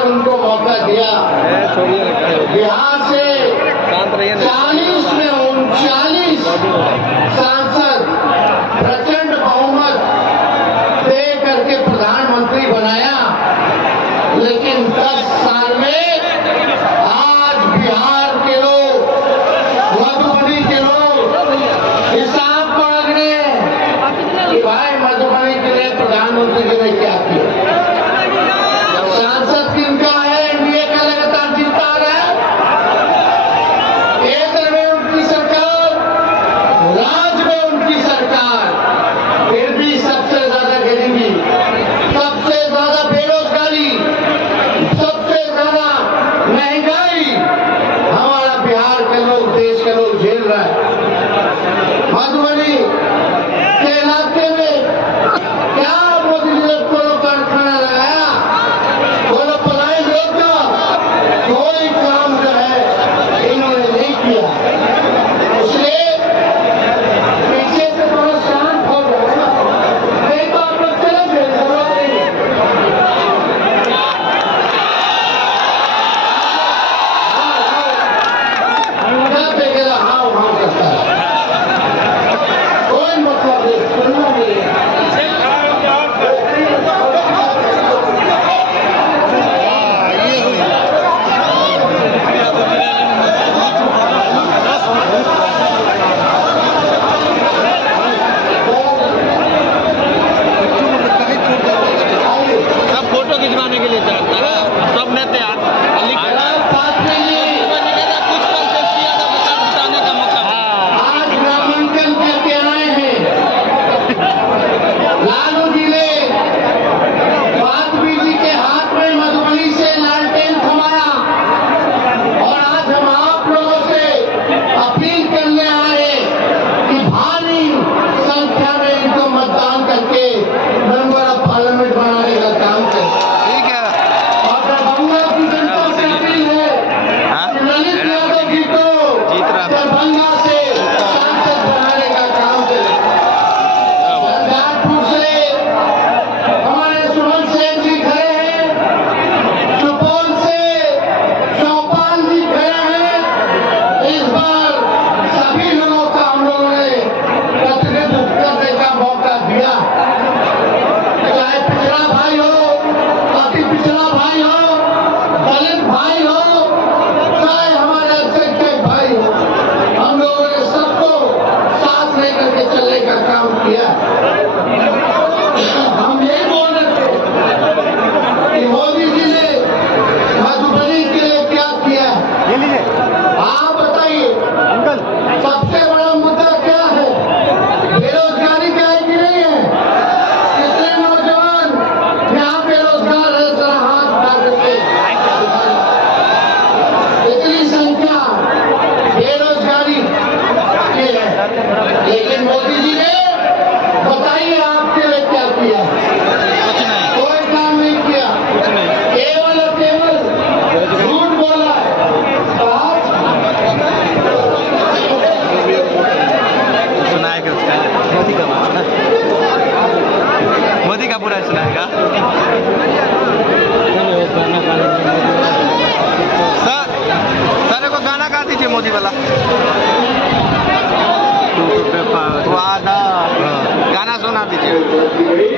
बार उनको मौका दिया। बिहार से 40 में 39 सांसद प्रचंड बहुमत दे करके प्रधानमंत्री बनाया, लेकिन 10 साल में आज बिहार के लोग, मधुबनी के लोग हिसाब मांग रहे हैं कि भाई मधुबनी के लिए प्रधानमंत्री जी ने क्या किया। सांसद किनका है? एनडीए का लगातार जीतता आ रहा है। केंद्र में उनकी सरकार, राज्य में उनकी सरकार, फिर भी सबसे ज्यादा गरीबी, सबसे ज्यादा बेरोजगारी, सबसे ज्यादा महंगाई हमारा बिहार के लोग, देश के लोग झेल रहा है। मधुबनी के इलाके में क्या मोदी जी ने कोई कारखाना लगाया, कोई पढ़ाई रोका, कोई काम जो है इन्होंने नहीं किया। इसलिए पीछे से थोड़ा शांत हो जाए, नहीं तो आप लोग चले गए, जरूरत नहीं है। क्या बेगेरा हाँ हाँ करता है, कोई मतलब नहीं, सुनना नहीं है। सब फोटो खिंचवाने के लिए चाहता है, सब नेता कुछ कंसेसिया का बताने का मौका। आज नामांकन करके आए हैं लालू जी ने वाजपेयी जी के हाथ में मधुबनी से लालटेन थमाया, और आज हम आप लोगों से अपील करने आए कि भारी संख्या में इनको मतदान करके मेंबर ऑफ पार्लियामेंट बनाने का काम करें। ठीक है। और दरभंगा की जनता से अपील है कि ललित यादव जी को दरभंगा से सांसद बनाने का काम करें। झंझारपुर से हमारे सुमन सेन जी खड़े हैं, सुपौल से चौपाल जी खड़े हैं। इस बार सभी लोगों का हम लोगों ने प्रतिनिधित्व करने का मौका दिया, चाहे पिछड़ा भाई हो, अति पिछड़ा भाई हो, दलित भाई हो, चाहे हमारे अल्पसंख्यक भाई हो, हम लोगों ने सबको साथ लेकर के चलने का काम किया। हम यही बोल रहे थे कि मोदी जी ने मधुबनी के लिए क्या किया है। आप बताइए, सबसे बड़ा मुद्दा क्या है? बेरोजगारी क्या है कि नहीं है? कितने नौजवान यहाँ बेरोजगार है? जरा हाथ उठा करके इतनी संख्या बेरोजगारी की है, लेकिन मोदी जी ने बताइए आपके लिए क्या किया? कोई काम नहीं किया, केवल और केवल झूठ बोला है। सुनाएगा उसका, मोदी का पूरा सुनाएगा। सर को गाना गा दीजिए मोदी वाला। वादा गाना सुना दीजिए।